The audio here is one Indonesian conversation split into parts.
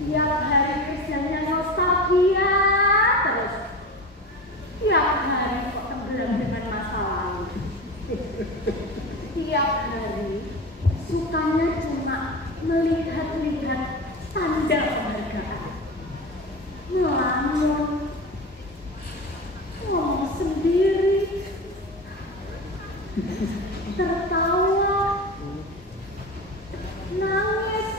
Tiap hari kerjanya nostalgia terus. Tiap hari kok tenggelam dengan masa lalu. Tiap hari sukanya cuma melihat-lihat tanda penghargaan. Ngelamun, ngomong sendiri, tertawa, nangis.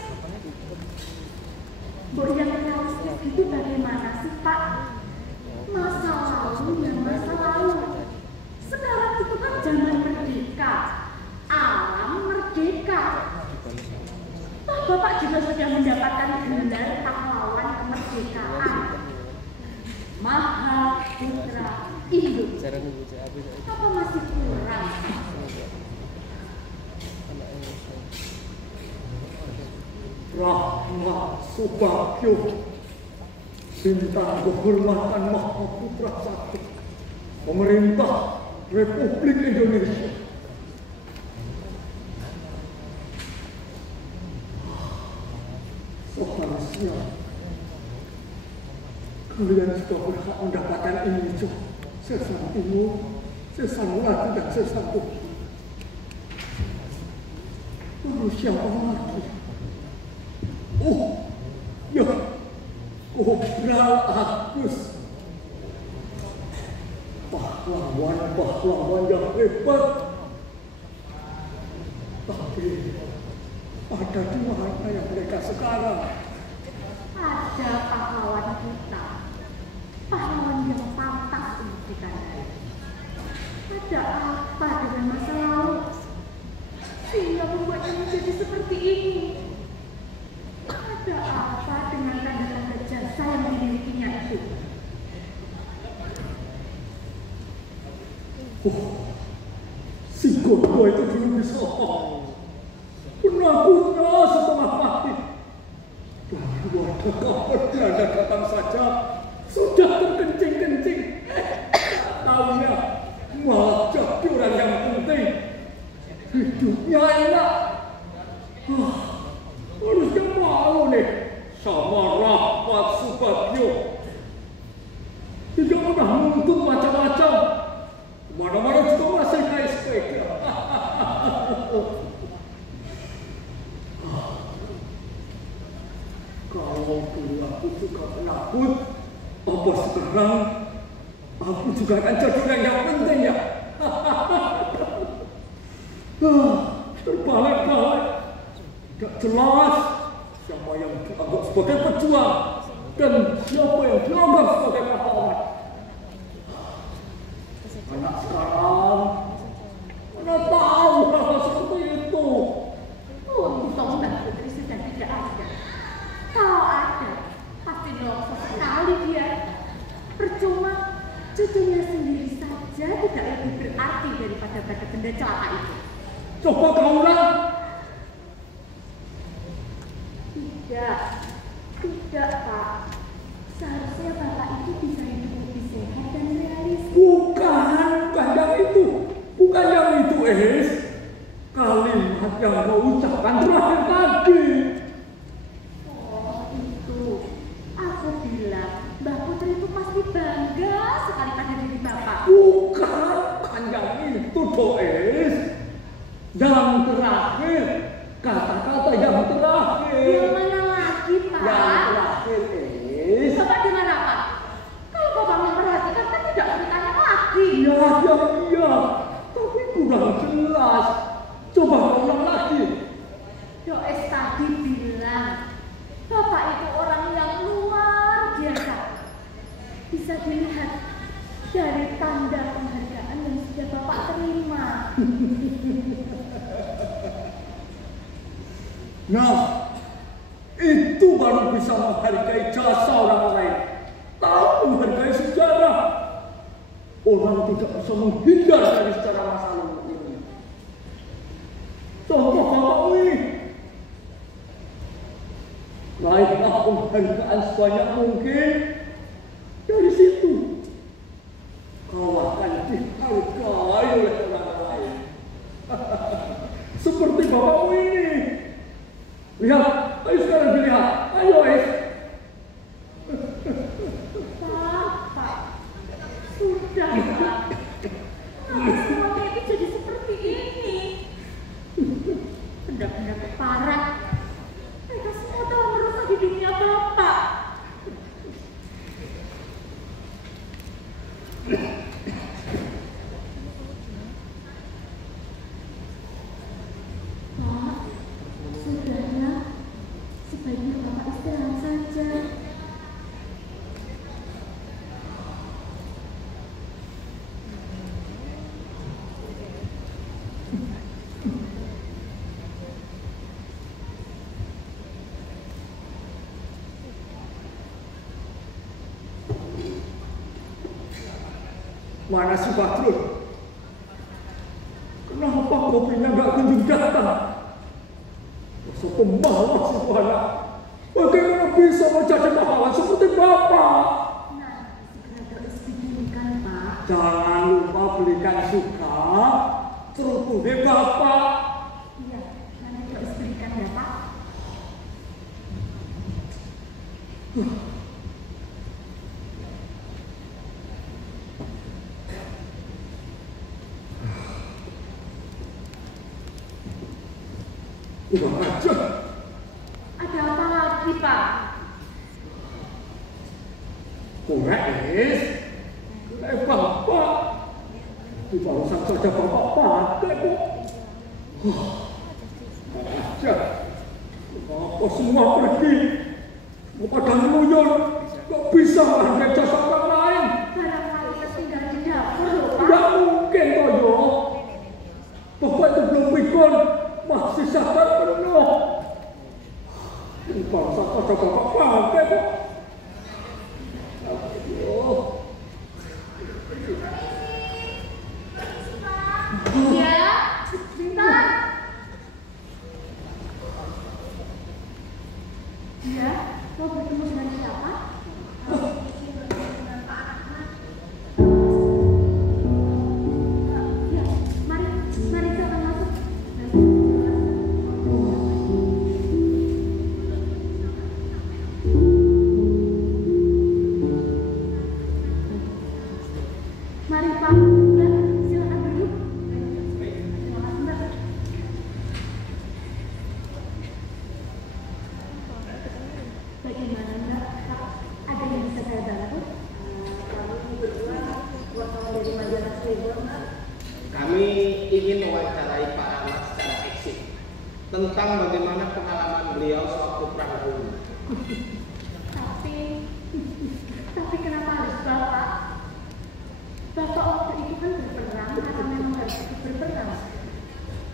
Yang realistis itu bagaimana sih Pak? Masa lalu dan masa lalu. Sekarang itu kan zaman merdeka, alam merdeka. Bapak juga sudah mendapatkan gelar pahlawan kemerdekaan. Mahaputra Indonesia. Apa masih kurang? Rahmat Subagio, bintang kehormatan Mahaputra I, Pemerintah Republik Indonesia. Seharusnya kalian sudah berhak mendapatkan ini, sesang timur, sesang lati, dan sesang bukti. Lalu siapa lagi? Oh, ya, Kobral Agus, pahlawan yang hebat. Tapi ada di mana yang mereka sekarang? Ada pahlawan kita, pahlawan yang pantas untuk ditandai. Ada apa dengan masa lalu sehingga membuatnya menjadi seperti ini? Ada apa dengan tanda-tanda jasa yang dimilikinya itu? Si Godwa itu dulu disohong. Pernah setengah mati. Baru ada kabar Belanda datang saja, sudah terkencing-kencing. Tahunya malah jadi orang yang penting. Hidupnya enak. Harusnya malu nih sama Rahmat Subagio. Tidak pernah nuntut macam-macam. Kemana-mana juga masih naik sepeda. Kalau dulu aku juga penakut, apa sekarang aku juga akan jadi orang yang penting ya. Terbalik-balik. Tidak jelas siapa yang dianggap sebagai pejuang dan siapa yang dianggap sebagai pahlawan. Anak sekarang mana tahu hal seperti itu. Untung Mbak Putri sudah tidak ada. Kalau ada, pasti nelongso sekali dia. Percuma, cucunya sendiri saja tidak lebih berarti daripada benda celaka itu. Coba kau ulang. Tidak Pak. Seharusnya Bapak itu bisa hidup lebih sehat dan realistis. Bukan yang itu. Bukan yang itu, Kalimat yang kau ucapkan terakhir tadi. Oh, itu. Aku bilang, Mbak Putri itu pasti bangga sekali pada diri Bapak. Bukan yang itu, Yang terakhir. Kata-kata yang terakhir. Yang mana lagi, Pak? Yang terakhir, Bapak di mana, Pak? Kalau Bapak memperhatikan kan tidak bertanya lagi. Iya. Tapi kurang jelas. Coba ulang lagi. Does tadi bilang, Bapak itu orang yang luar biasa. Bisa dilihat dari tanda penghargaan yang sudah Bapak terima. Nah, itu baru bisa menghargai jasa orang lain. Tahu menghargai sejarah. Orang tidak bisa menghindar dari sejarah masa lalu ini. Contoh Bapak ini. Raihlah penghargaan sebanyak mungkin. Dari situ, kau akan dihargai oleh orang lain. seperti bapakmu ini. Lihat, ayo sekarang dilihat. Ayo, Es. Pak, sudah, Pak. Kenapa semuanya itu jadi seperti ini? Benda-benda parah. Mereka semua telah merusak hidupnya Bapak. Pak, sudahlah. Sebaiknya Bapak istirahat saja. Mana si Badrun? Kenapa kopinya nggak kunjung datang? Masa pemalas itu anak. Bagaimana bisa menjadi pahlawan seperti Bapak? Nah, segera terus Pak. Jangan lupa belikan suka kerupuknya Bapak. Iya, nanti terus berikan ya Pak. Udah aja. Ada apa lagi Pak? Kureis, Bapak. Di barusan saja Bapak pakai kok. Aja. Bapak semua pergi. Pada ngeluyur. Gak bisa menghargai jasa orang lain. Barangkali tertinggal di dapur loh Pak. Gak mungkin Toyo. Bapak itu belum pikun. Masih sadar penuh. Di barusan saja Bapak pakai kok. Ya, sebentar. Ya, mau bertemu dengan siapa? Dengan Pak Ahmad. Ya, mari silakan masuk. Mari Pak, ya silakan duduk. Terima kasih Mbak. Bagaimana Mbak? Pak, ada yang bisa saya bantu? Kami berdua wartawan dari majalah Sligo. Kami ingin mewawancarai Pak Ahmad secara eksis tentang bagaimana pengalaman beliau sewaktu perang dulu. Tapi kenapa harus Bapak? Bapak waktu itu kan berperang karena memang harus ikut berperang.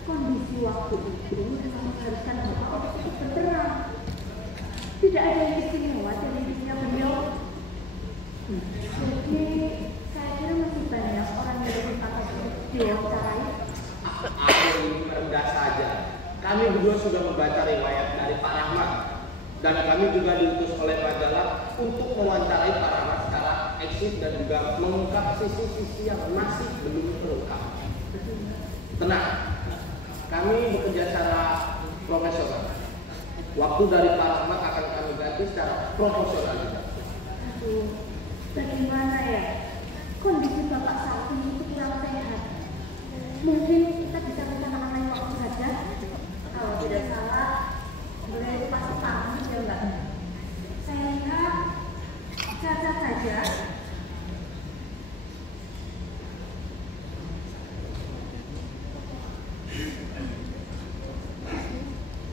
Kondisi waktu itu memang mengharuskan Bapak untuk ikut berperang. Tidak ada yang istimewa dari dirinya beliau. Jadi saya kira masih banyak orang yang berpikir untuk diwawancarai. Aku ini merendah saja. Kami berdua sudah membaca riwayat dari Pak Ahmad dan kami juga diutus oleh majalah untuk mewawancarai Pak Ahmad secara eksis dan juga mengungkap sisi-sisi yang masih belum terungkap. Tenang, kami bekerja secara profesional. Waktu dari Pak Ahmad akan kami ganti secara proporsional juga. Aduh, bagaimana ya? Kondisi Bapak saat ini itu kurang sehat. Mungkin kita bisa rencanakan lain waktu saja. Kalau tidak salah, beliau itu pasti pamit ya Mbak. Saya lihat cacat saja.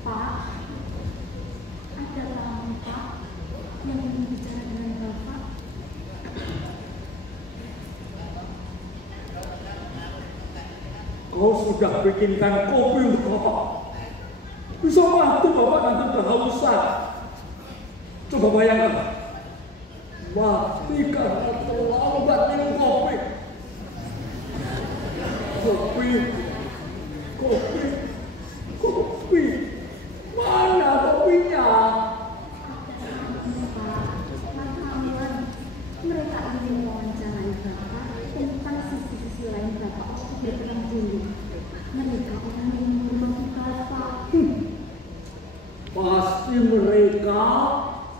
Pak, ada tamu Pak yang ingin bicara dengan Bapak. Kau sudah bikinkan kopi untuk Bapak. Bisa bantu Bapak nanti kehausan. Coba bayangkan. Mati karena terlambat minum kopi. Kopi. Mana kopinya? Mereka ingin mewawancarai Bapak tentang sisi-sisi lain Bapak waktu berperang dulu. Mereka orang yang menghormati mereka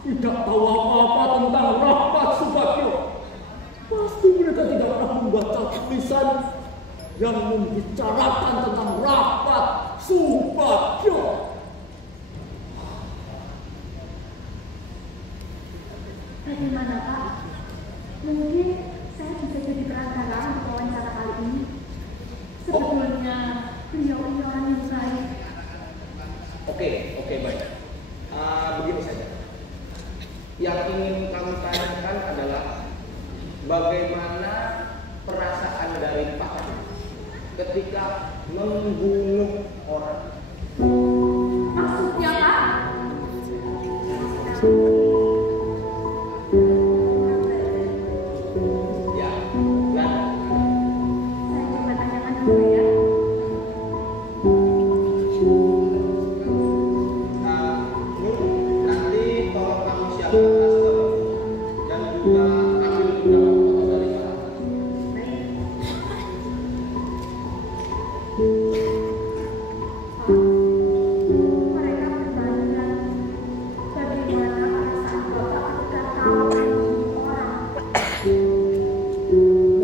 tidak tahu apa-apa tentang Rahmat Subagio. Pasti mereka tidak pernah membaca tulisan yang membicarakan tentang Rahmat Subagio. Bagaimana Pak? Mungkin saya bisa jadi perantara untuk wawancara kali ini. Sebetulnya beliau ini orang yang baik. Oke, baik. Begini saja. Yang ingin kami tanyakan adalah bagaimana perasaan dari Pak ketika membunuh orang. Maksudnya Pak? Ya, dan Saya coba tanyakan dulu ya. nanti tolong kamu siapkan masker dan juga ambil beberapa foto dari Pak. Mereka bertanya bagaimana perasaan Bapak ketika tahu membunuh orang.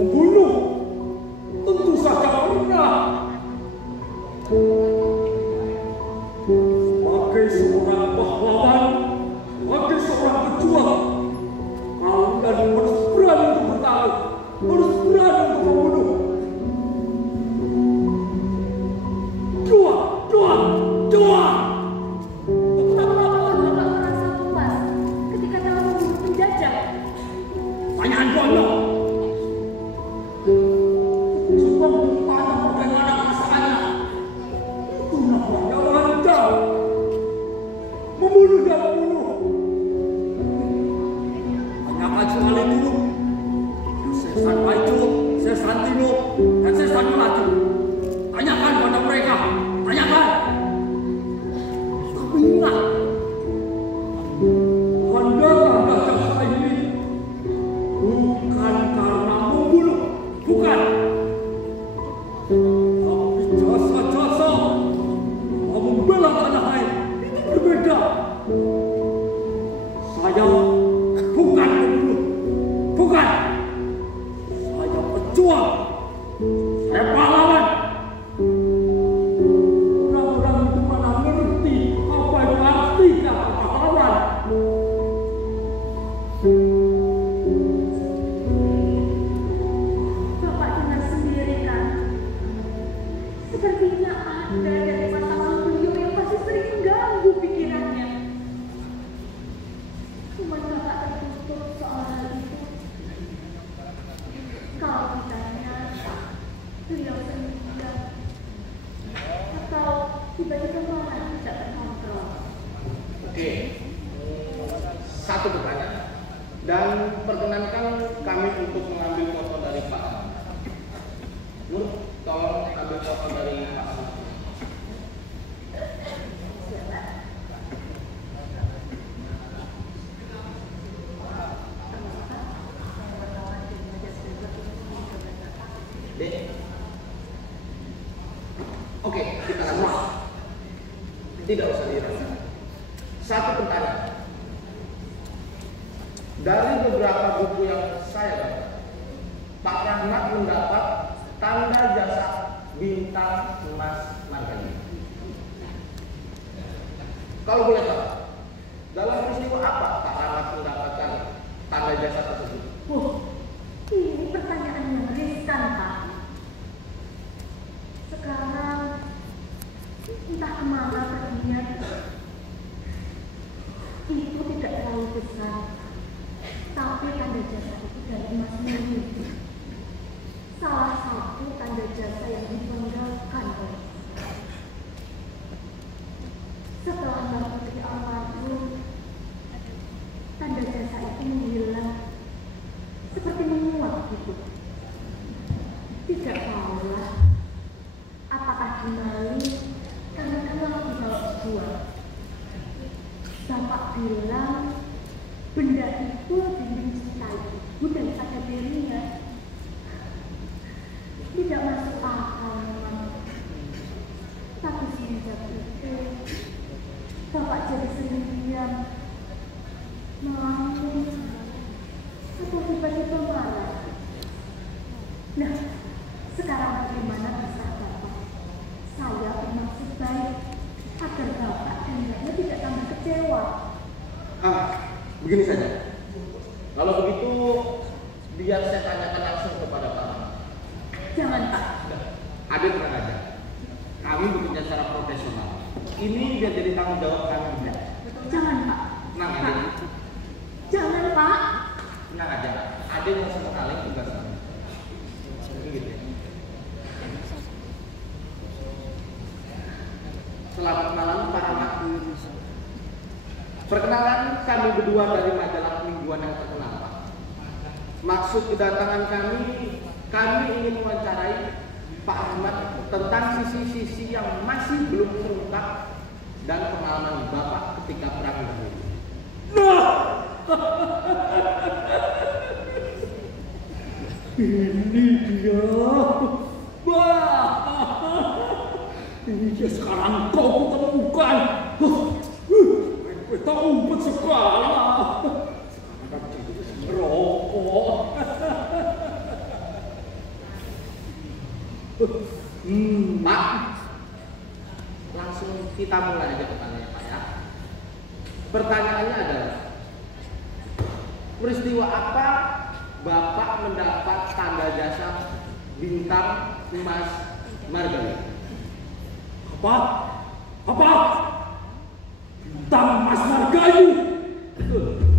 Membunuh? Tentu saja pernah. Sebagai seorang pahlawan, sebagai seorang pejuang, kalian harus berani untuk bertarung, harus berani untuk membunuh. Juang! Apakah Bapak merasa puas ketika telah membunuh penjajah? Tanyaan konyol. Sebab tanya bagaimana perasaannya. Itu namanya lancar. Membunuh dan membunuh. Tanyakan soal itu. Sesan Waijo, Sesan Tino, dan Sesan Melaju. Tanyakan pada mereka. Tanyakan. Tapi ingat. Anda tanda jasa ini bukan karena membunuh, bukan. Tapi jasa-jasa membela tanah air itu berbeda. Saya bukan pembunuh, bukan. Saya pejuang, saya pahlawan. Orang-orang itu mana ngerti apa itu arti kata pahlawan. Bapak dengar sendiri kan? Sepertinya ada dari masa lalu beliau yang masih sering mengganggu pikirannya. Cuma Bapak tertutup soal hal itu. Kalau ditanya, beliau sendirian. Atau tiba-tiba marah tidak terkontrol. Oke, satu pertanyaan. Dan perkenankan kami untuk mengambil foto dari Pak. Nur, tolong ambil foto dari Pak. Dek. Oke, kita lanjut. Tidak usah dirasakan. Satu pertanyaan. Dari beberapa buku yang saya baca, Pak Rahmat mendapat tanda jasa bintang emas marganya. Kalau boleh tahu, dalam peristiwa apa Pak Rahmat mendapatkan tanda jasa tersebut? Ini pertanyaan yang riskan, Pak. Sekarang entah kemana perginya. Itu tidak terlalu besar. Tapi tanda jasa itu dari emas murni. Salah satu tanda jasa yang dibanggakan oleh setelah Mbak Putri almarhum, tanda jasa itu menghilang seperti menguap gitu. Tidak tahulah apakah dimaling karena kenal dibawa dijual. Bapak bilang benda itu lebih mencintai ibu daripada dirinya. Tidak masuk akal memang. Tapi semenjak itu Bapak jadi sering diam, melamun, atau tiba-tiba marah. Nah, sekarang bagaimana bisa Bapak? Saya bermaksud baik agar Bapak dan Mbaknya tidak tambah kecewa. Begini saja. Kalau begitu, biar saya tanyakan langsung kepada Pak Rahmat. Jangan, Pak. Ada tenang aja. Kami bekerja secara profesional. Ini biar jadi tanggung jawab kami. Jangan, Pak. Tenang Pak. aja. Jangan, Pak. Tenang aja. Ada yang sekali tugas kami. Gitu ya. Selamat malam Pak Rahmat. Perkenalan, kami berdua dari majalah mingguan yang terkenal, Pak. Maksud kedatangan kami ingin mewawancarai Pak Rahmat tentang sisi-sisi yang masih belum terungkap dan pengalaman Bapak ketika perang dahulu. Ini dia. Wah, ini dia sekarang kau ketemukan. Tahu umpet segala. Sekarang jadi merokok. Pak, langsung kita mulai aja pertanyaannya, Pak ya. Pertanyaannya adalah, peristiwa apa Bapak mendapat tanda jasa bintang emas Margaret? Apa? Bintang emas Margayu. Betul.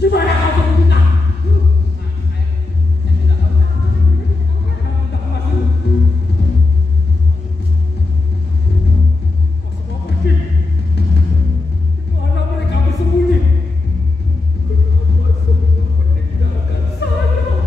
Gimana kau bintang? Mana mereka bersembunyi? Kenapa semua meninggalkan saya?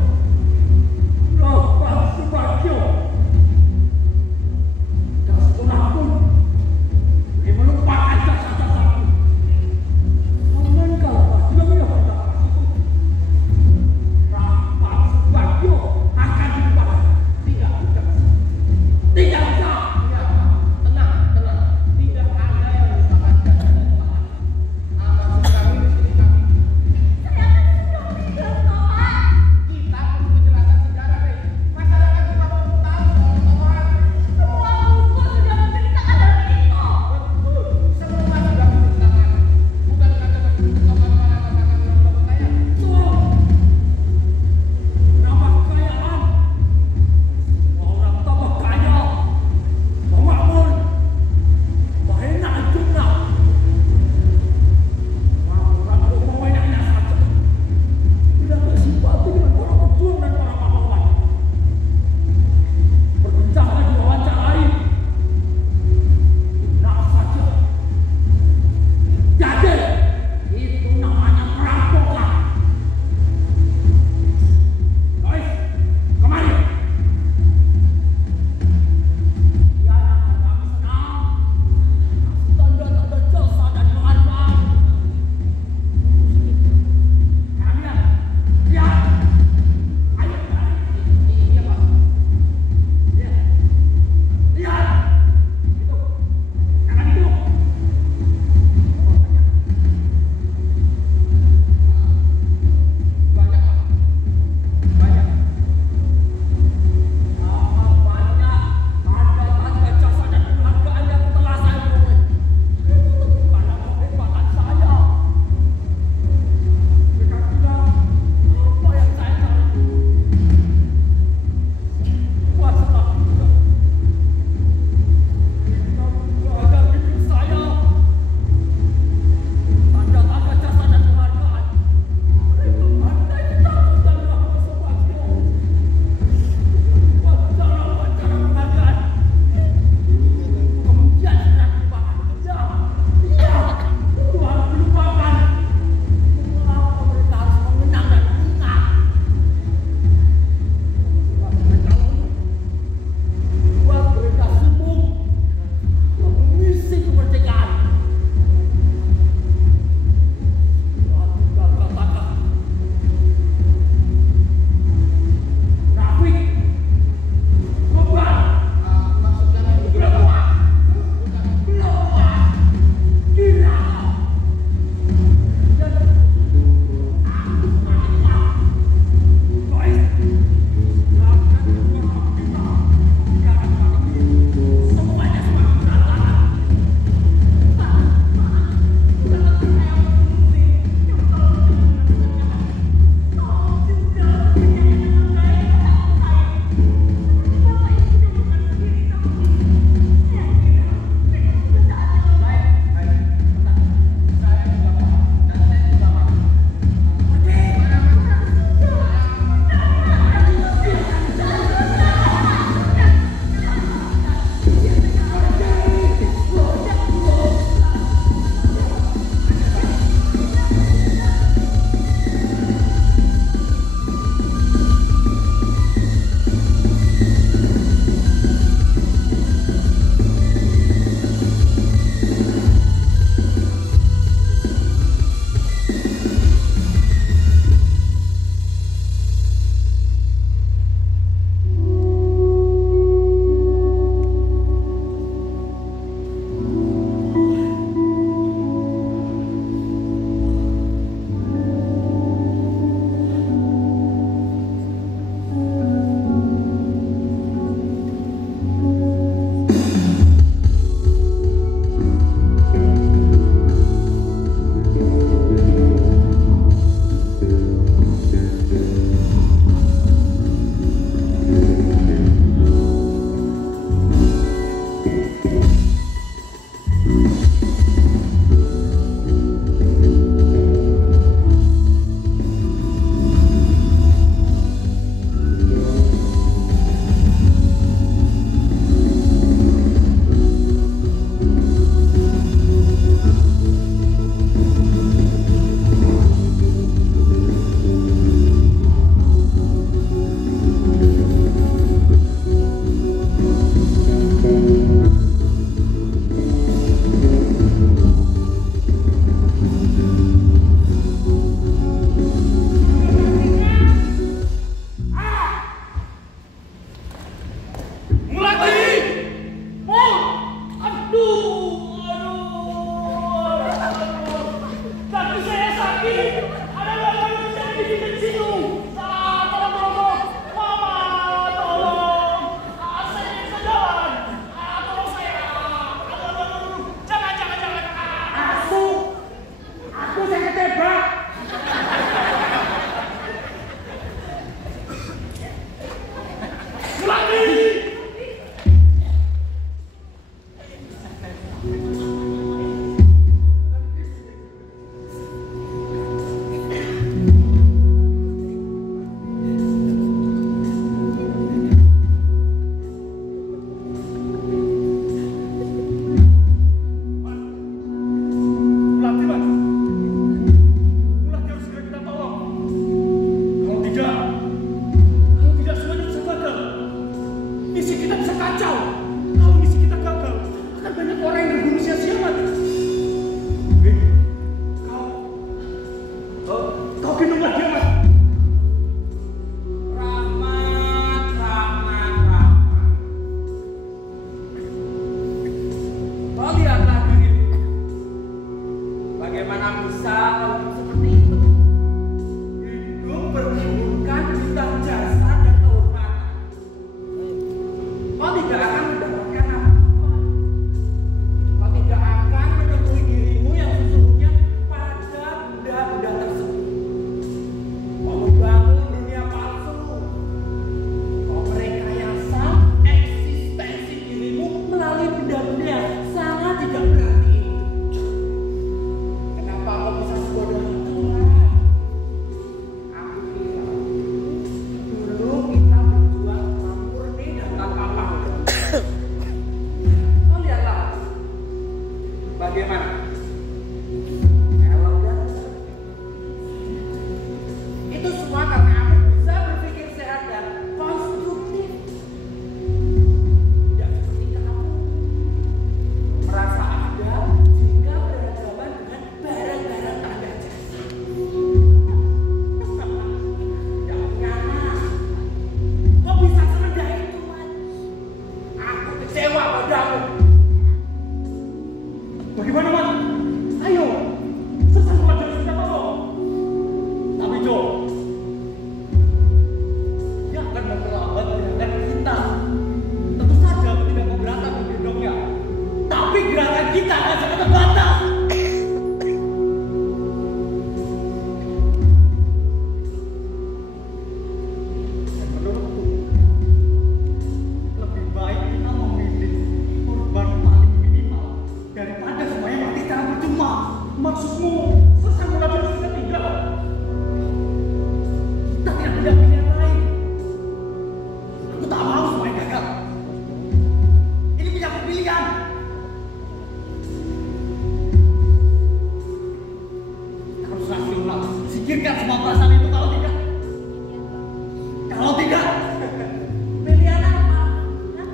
Pilihan apa? Hah?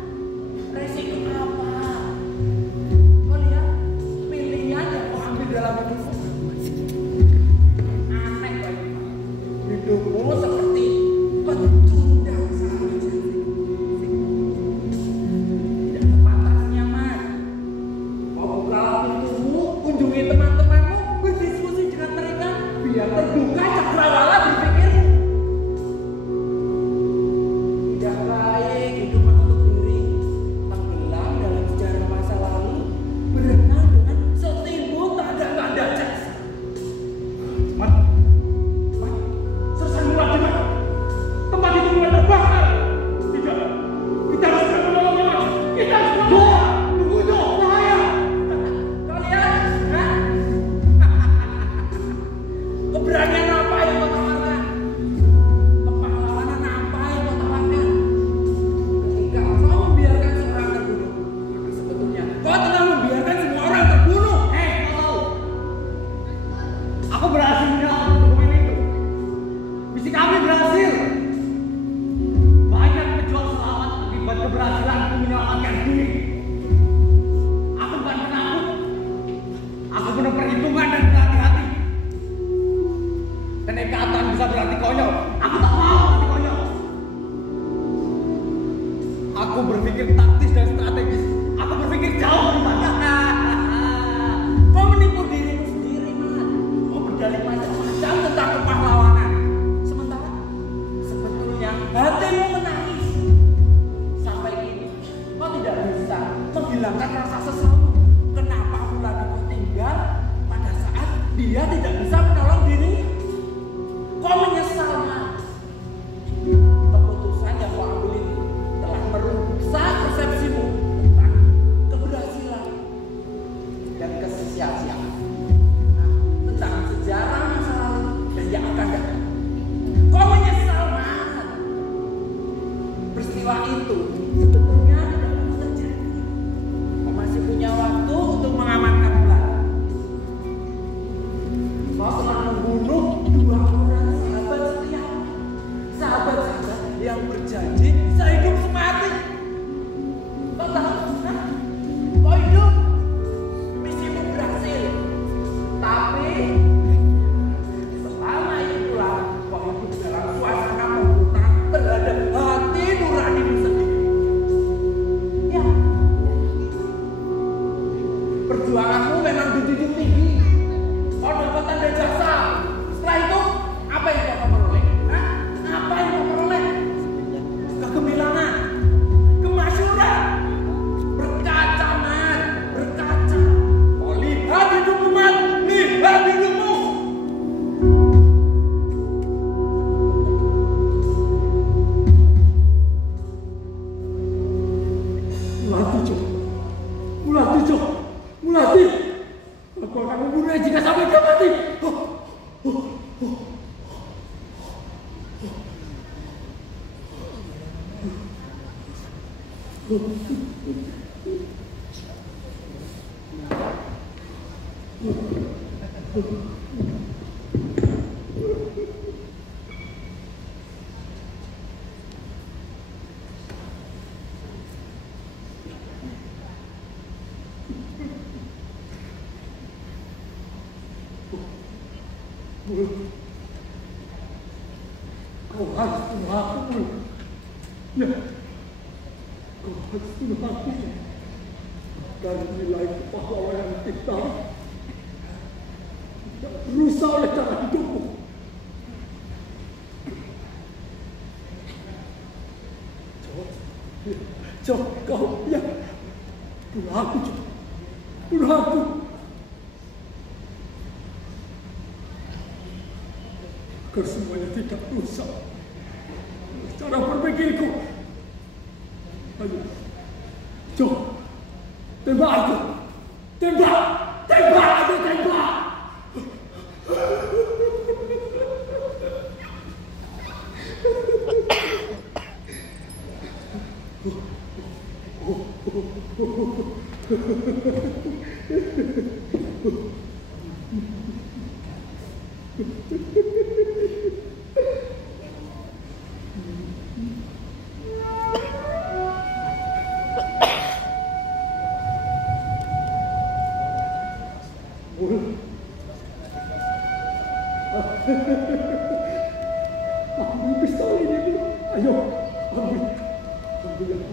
Resiko apa? Kau lihat pilihan yang kau ambil dalam hidupmu. Aneh kau ini. Hidupmu seperti pecundang saja. Tidak sepantasnya, nyaman. Kau bukalah pintumu, kunjungi teman-temanmu, berdiskusi dengan mereka, biar terbuka cakrawala berpikirmu. Tidak baik hidup menutup diri, tenggelam dalam sejarah masa lalu, berenang dengan setimbun tanda-tanda jasa. Mat, selesai mulai Mat. Tempat itu mulai terbakar. Tidak, kita harus menolong. Kita harus menolong. Tunggu dong, bahaya. Kalian, hah? Keberanian apa yang kau tawarkan? Kepahlawanan apa yang kau tawarkan? Ketika kau membiarkan seorang terbunuh, maka sebetulnya kau telah membiarkan semua orang terbunuh. Kau. Aku berhasil menyelamatkan dokumen itu. Misi kami berhasil. Banyak pejuang selamat akibat keberhasilanku menyelamatkan diri. Aku bukan penakut. Aku penuh perhitungan dan berhati-hati. Kenekatan bisa berarti konyol. Aku tak mau berarti konyol. Aku berpikir taktis dan strategis. Aku berpikir jauh lebih banyak. Kau menipu dirimu sendiri, Man. Kau berdalih macam-macam tentang kepahlawanan. Sementara sebetulnya hatimu menangis. Sampai kini kau tidak bisa menghilangkan rasa sesamu. Kenapa Wulan kau tinggal pada saat dia tidak bisa menolong dirinya? Kau menyesal, Man. Keputusan yang kau ambil itu telah merusak persepsimu tentang keberhasilan dan kesia-siaan. Nah, tentang sejarah masa lalu dan yang akan datang. Kau menyesal, Man. Peristiwa itu sebetulnya tidak perlu terjadi. Kau masih punya waktu untuk mengamankan Wulan. Kau telah membunuh dua orang sahabat setia, sahabat-sahabat yang berjanji sehidup semati. Kau tahu, hah? Kau hidup, misimu berhasil. Tapi selama itu pula kau hidup dalam suasana pembunuhan terhadap hati nuranimu sendiri. Ya, perjuanganmu memang dijunjung tinggi. Kau dapat tanda jasa. Setelah itu, apa yang kau peroleh? Hah? Apa yang kau peroleh? Kegemilangan, kemasyhuran, berkaca, Man, berkaca. Kau lihat hidupmu, Man, lihat hidupmu. Mulati, Jo. Mulati, Jo. Mulati. Aku akan membunuhnya jika sampai dia mati. Kau harus mengaku. Ya, kau harus mengaku. Dan nilai kepahlawanan kita tidak rusak oleh cara hidupmu. Jo, kau ya, bunuh aku, Jo. Bunuh aku. Agar semuanya tidak rusak cara berpikirku. Ayo, Jo, tembak aku. Tembak, tembak, aku tembak. Gunakan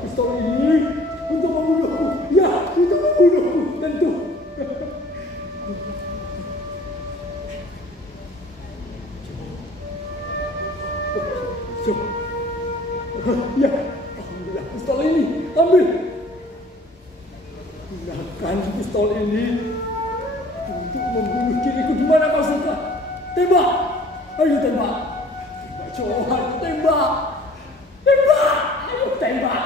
pistol ini untuk membunuhku. Ya, untuk membunuhku, tentu. Ya, ambillah pistol ini, ambil. Gunakan pistol ini untuk membunuh diriku di mana kau suka. Tembak, ayo tembak. Tembak, Johan, tembak. Tembak, ayo tembak.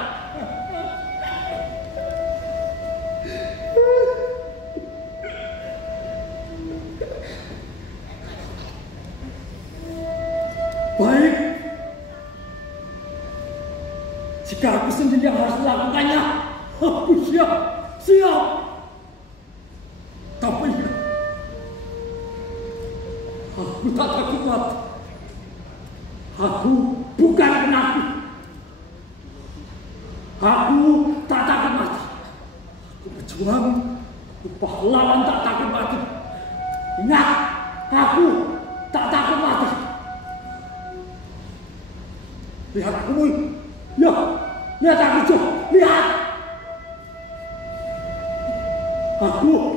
Baik. Jika aku sendiri yang harus melakukannya, aku siap. Siap. Tapi aku tak takut mati. Aku bukan penakut. Aku tak takut mati. Aku berjuang. Aku pahlawan tak takut mati. Ingat, aku tak takut mati. Lihat aku, Mul. Ya, lihat aku, Jo. Lihat. Aku